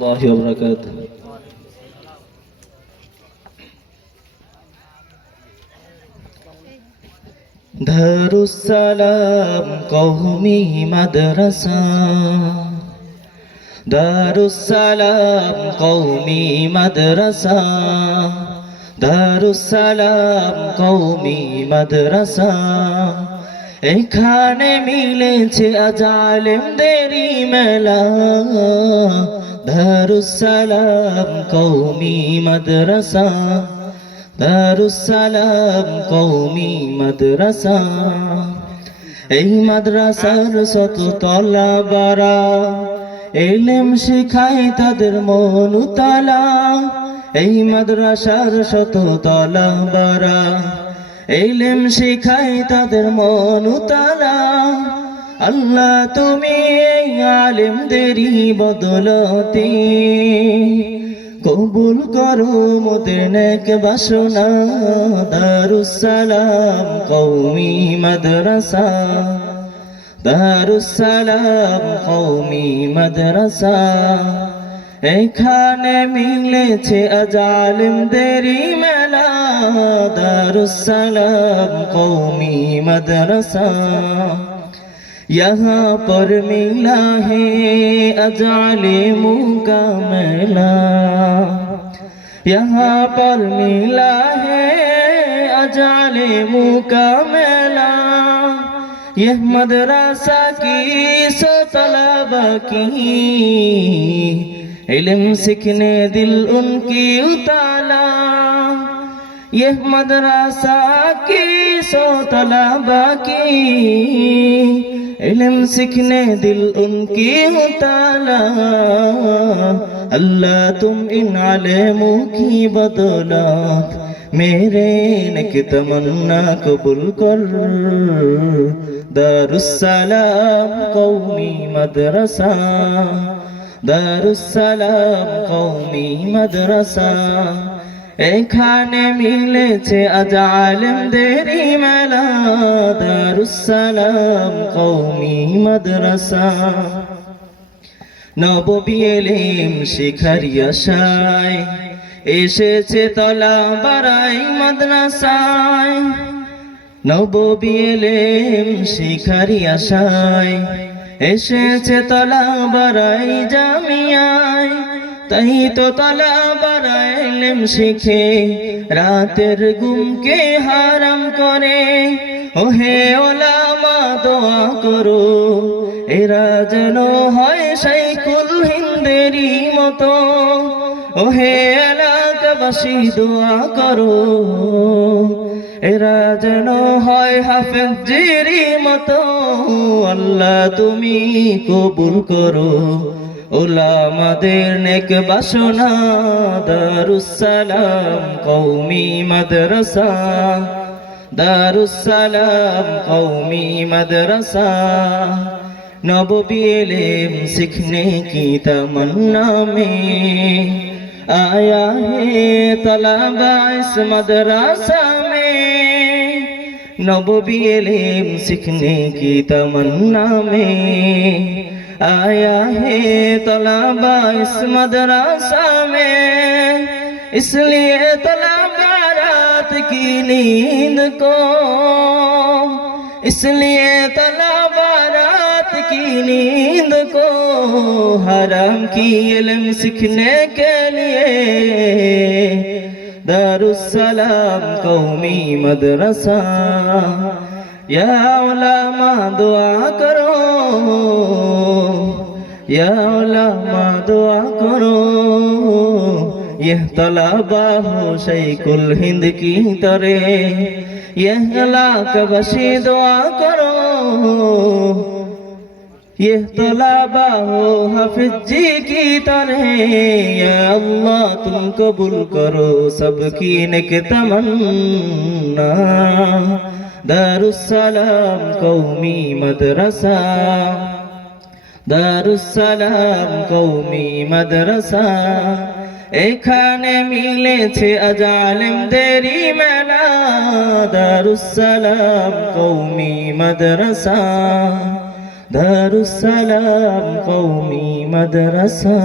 الله وبركاته দারুসসালাম কওমি মাদ্রাসা দারুসসালাম কওমি মাদ্রাসা দারুসসালাম কওমি মাদ্রাসা এখানে মিলেছে আজ আলেমদেরই মেলা দারুসসালাম কওমি মাদ্রাসা দারুসসালাম কওমি মাদ্রাসা এই মাদ্রাসার শত তলাবারা ইলম শিখায় তাদের মন উতালা এই মাদ্রাসার শত তলাবারা ইলম শিখায় তাদের মন উতালা আল্লাহ তুমি এই আলেমদেরই বদলতে কবুল করো মোদের নেক বাসনা দারুসসালাম কওমি মাদ্রাসা দারুসসালাম কওমি মাদ্রাসা এখানে মিলেছে আজ আলেমদেরই মেলা দারুসসালাম কওমি মাদ্রাসা यहाँ पर मिला है अजालिमों का मेला यहाँ पर मिला है अजालिमों का मेला यह मदरसा की सो तलबा की इल्म सीखने दिल उनकी उताला यह मदरसा की सो तलबा की इल्म सीखने दिल उनकी उताला अल्लाह तुम इन आलिमों की बदौलत मेरे नेक तमन्ना कबूल कर दारुस्सलाम कौमी मदरसा दारुस्सलाम कौमी मदरसा এখানে মিলেছে আজ আলেমদেরই মেলা দারুসসালাম কওমি মাদ্রাসা নববী ইলম শিখার আশায় এসেছে তলাবারাই মাদ্রাসায় নববী ইলম শিখার আশায় এসেছে তলাবারাই জামিয়ায় তাই তো তলাবারা ইলম শিখে রাতের ঘুমকে হারাম করে ওহে ওলামা দোয়া করো এরা যেন হয় শাইখুল হিন্দেরই মতো ওহে এলাকাবাসী দোয়া করো এরা যেন হয় হাফেজেরই মতো আল্লাহ তুমি কবুল করো উলামাদের নেক বাসনা দারুসসালাম কওমি মাদ্রাসা দারুসসালাম কওমি মাদ্রাসা नबवी इल्म सीखने की तमन्ना में आया है तलबा इस मदरसा में नबवी इल्म सीखने की तमन्ना में आया है तलबा इस मदरसा में इसलिए तलबा रात की नींद को इसलिए तलबा रात की नींद को हराम की इल्म सीखने के लिए दारुस्सलाम कौमी मदरसा या उलमा दुआ करो या उलमा दुआ करो यह तलबा हो शैखुल हिंद की तरह यह इलाकाबासी दुआ करो यह तलबा हो हाफिज जी की तरह या अल्लाह तुम कबूल करो सबकी नेक तमन्ना दारुस्सलाम कौमी मदरसा दारुस्सलाम कौमी मदरसा এখানে মিলেছে আজ আলেমদেরই মেলা দারুসসালাম কওমি মাদ্রাসা দারুসসালাম কওমি মাদ্রাসা